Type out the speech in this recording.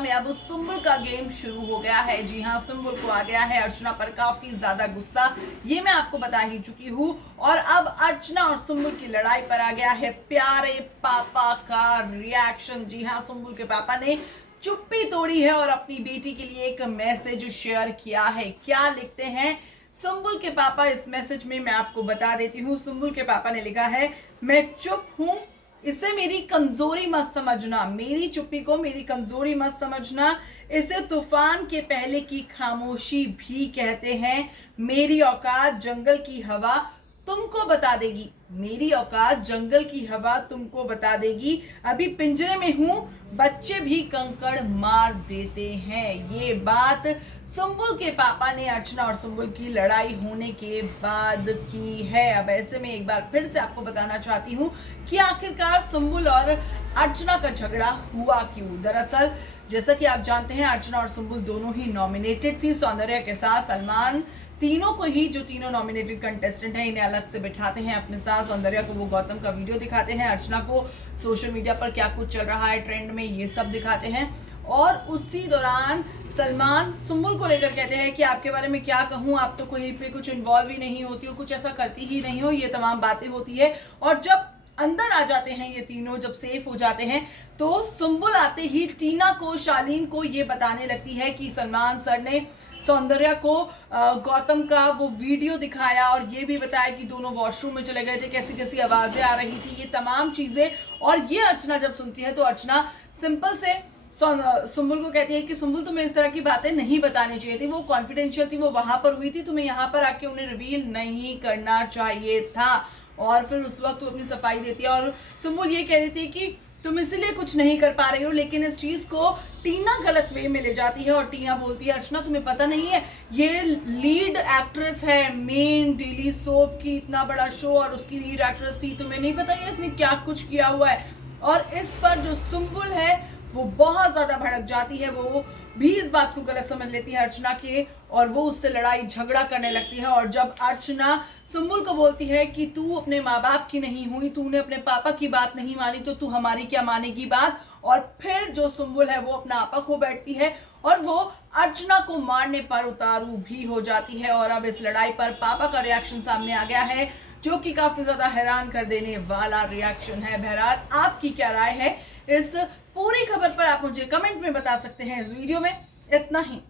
में अब सुंबुल का गेम शुरू हो गया है। जी हाँ, सुंबुल को आ गया है अर्चना पर काफी ज्यादा गुस्सा, ये मैं आपको बता ही चुकी हूँ। और अब अर्चना और सुंबुल की लड़ाई पर आ गया है प्यारे पापा का रिएक्शन। जी हाँ, सुंबुल के पापा ने चुप्पी तोड़ी है और अपनी बेटी के लिए एक मैसेज शेयर किया है। क्या लिखते हैं सुंबुल के पापा इस मैसेज में, मैं आपको बता देती हूँ। सुंबुल के पापा ने लिखा है, मैं चुप हूँ, इसे मेरी कमजोरी मत समझना, मेरी चुप्पी को मेरी कमजोरी मत समझना। इसे तूफान के पहले की खामोशी भी कहते हैं। मेरी औकात जंगल की हवा तुमको बता देगी, मेरी औकात जंगल की हवा तुमको बता देगी। अभी पिंजरे में हूं, बच्चे भी कंकड़ मार देते हैं। ये बात सुंबुल के पापा ने अर्चना और सुंबुल की लड़ाई होने के बाद की है। अब ऐसे में एक बार फिर से आपको बताना चाहती हूँ कि आखिरकार सुंबुल और अर्चना का झगड़ा हुआ क्यों। दरअसल जैसा कि आप जानते हैं, अर्चना और सुंबुल दोनों ही नॉमिनेटेड थी। सौंदर्या के साथ सलमान, तीनों को ही, जो तीनों नॉमिनेटेड कंटेस्टेंट हैं, इन्हें अलग से बिठाते हैं अपने साथ। सौंदर्या को वो गौतम का वीडियो दिखाते हैं, अर्चना को सोशल मीडिया पर क्या कुछ चल रहा है ट्रेंड में, ये सब दिखाते हैं। और उसी दौरान सलमान सुंबुल को लेकर कहते हैं कि आपके बारे में क्या कहूं, आप तो कोई पे कुछ इन्वॉल्व ही नहीं होती हो, कुछ ऐसा करती ही नहीं हो, ये तमाम बातें होती है। और जब अंदर आ जाते हैं ये तीनों, जब सेफ हो जाते हैं, तो सुंबुल आते ही टीना को, शालीन को ये बताने लगती है कि सलमान सर ने सौंदर्या को गौतम का वो वीडियो दिखाया और ये भी बताया कि दोनों वॉशरूम में चले गए थे, कैसी कैसी आवाजें आ रही थी, ये तमाम चीजें। और ये अर्चना जब सुनती है तो अर्चना सिंपल से सुंबुल को कहती है कि सुंबुल तुम्हें इस तरह की बातें नहीं बतानी चाहिए थी, वो कॉन्फिडेंशियल थी, वो वहां पर हुई थी, तुम्हें यहाँ पर आके उन्हें रिवील नहीं करना चाहिए था। और फिर उस वक्त वो अपनी सफाई देती है और सुंबुल ये कह देती है कि तुम इसलिए कुछ नहीं कर पा रही हो, लेकिन इस चीज को टीना गलत वे में ले जाती है। और टीना बोलती है, अर्चना तुम्हें पता नहीं है, ये लीड एक्ट्रेस है मेन डेली सोप की, इतना बड़ा शो, और उसकी लीड एक्ट्रेस थी, तुम्हें नहीं पता है इसने क्या कुछ किया हुआ है। और इस पर जो सुंबुल है वो बहुत ज्यादा भड़क जाती है, वो भी इस बात को गलत समझ लेती है अर्चना के, और वो उससे लड़ाई झगड़ा करने लगती है। और जब अर्चना सुंबुल को बोलती है कि तू अपने माँ बाप की नहीं हुई, तूने अपने पापा की बात नहीं मानी, तो तू हमारी क्या मानेगी बात। और फिर जो सुंबुल है वो अपना आपा खो बैठती है और वो अर्चना को मारने पर उतारू भी हो जाती है। और अब इस लड़ाई पर पापा का रिएक्शन सामने आ गया है, जो कि काफी ज्यादा हैरान कर देने वाला रिएक्शन है। बहरहाल आपकी क्या राय है इस पूरी खबर पर, आप मुझे कमेंट में बता सकते हैं। इस वीडियो में इतना ही।